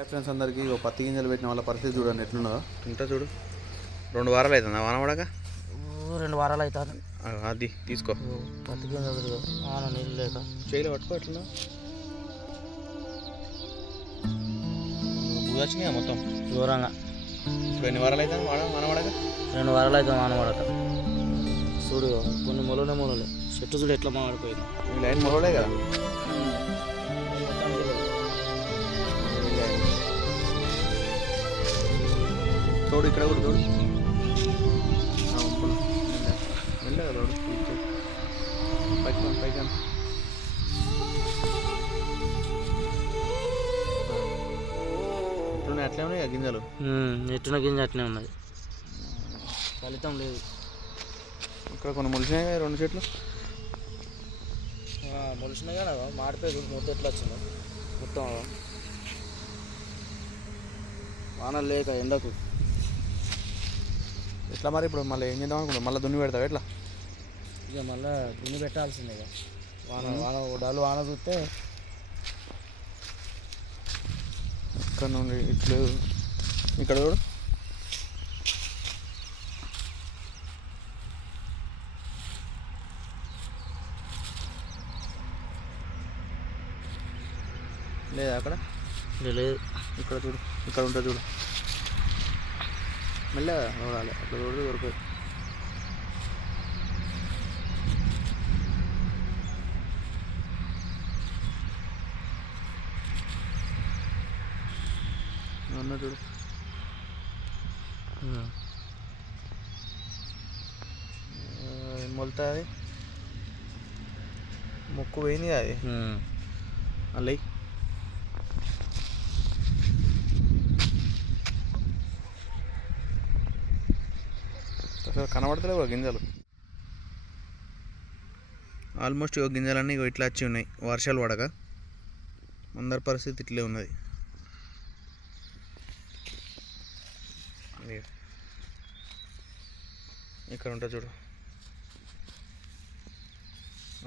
Hi friends అందరికీ పత్తి గింజలు పెట్టిన వాళ్ళ పరిస్థితి చూడండి ఎట్లున్నదో. ఇంత చూడు 2 వారాలు అవుతుందా వాన పడక? 2 వారాలు అవుతాను. అది తీసుకో. పత్తి గింజలు వాన నీళ్ళు లేక చేయలు పట్టుకో. ఎట్లున్నా బుద్ధి వచ్చినాయా మొత్తం దూరంగా. ఇప్పుడు ఎన్ని వారాలు అవుతుంది వాన పడక? 2 వారాలు అవుతుంది వాన పడక. చూడు కొన్ని మొలలే చెట్టు చూడు ఎట్లా మాడిపోయింది. ఈ లైన్ మొలవలే కదా. చూడు ఇక్కడ కూడా చూడు వెళ్ళగా చూడు పైకి పైకి ఇప్పుడు అట్లే ఉన్నాయి గింజలు. ఎట్టున గింజ అట్లే ఉన్నది, ఫలితం లేదు. ఇక్కడ కొన్ని మొలిసినాయి 2 చెట్లు మొలిసినాయి కదా మాడిపోయి మొత్తం ఎట్లా వచ్చింది మొత్తం వాన లేక ఎండకు. ఎట్లా మరి ఇప్పుడు మళ్ళీ ఏం చేద్దాం అనుకుంటాం? మళ్ళీ దున్ని పెడతావు ఎట్లా? ఇక మళ్ళీ దున్ని పెట్టాల్సిందే ఇక. వాన వాన చూస్తే ఇక్కడ నుండి ఇట్లు ఇక్కడ చూడు లేదా అక్కడ లేదు. ఇక్కడ చూడు ఇక్కడ ఉంటుంది చూడు మెల్లగా చూడాలి. అట్లా చూడదు దొరుకుతుంది. అన్న చూడు మొలుతుంది. మొక్కు పోయింది అది అల్లయి. అసలు కనబడతలేవు గింజలు. ఆల్మోస్ట్ గింజలన్నీ ఇట్లా వచ్చి ఉన్నాయి వర్షాలు పడక. అందరి పరిస్థితి ఇట్లే ఉన్నది. ఇక్కడ ఉంటుంది చూడు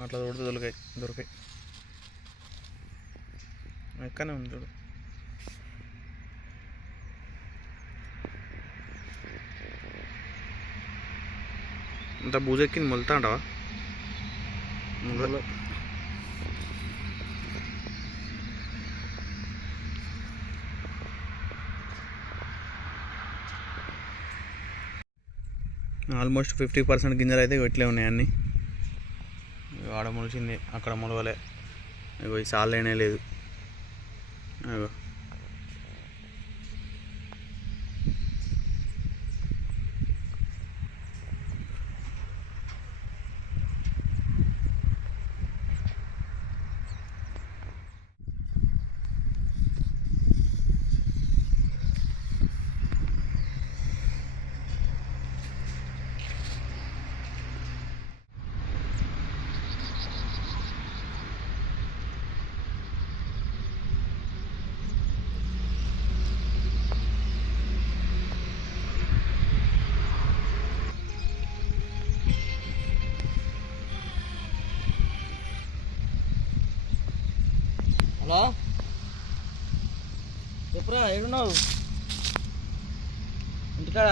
అట్లా చూడు దొరికాయి ఎక్కడనే ఉంది చూడు. అంత బూజెక్కింది మొలుతా అంటావా? ఆల్మోస్ట్ 50% గింజలు అయితే ఇట్లే ఉన్నాయి అన్నీ. ఆడ మొలిచింది అక్కడ మొలవలే. ఇగో ఈ సాలేనే లేదు. అగో హలో చెప్పురా, ఏడున్నావు? ఇంటికాడ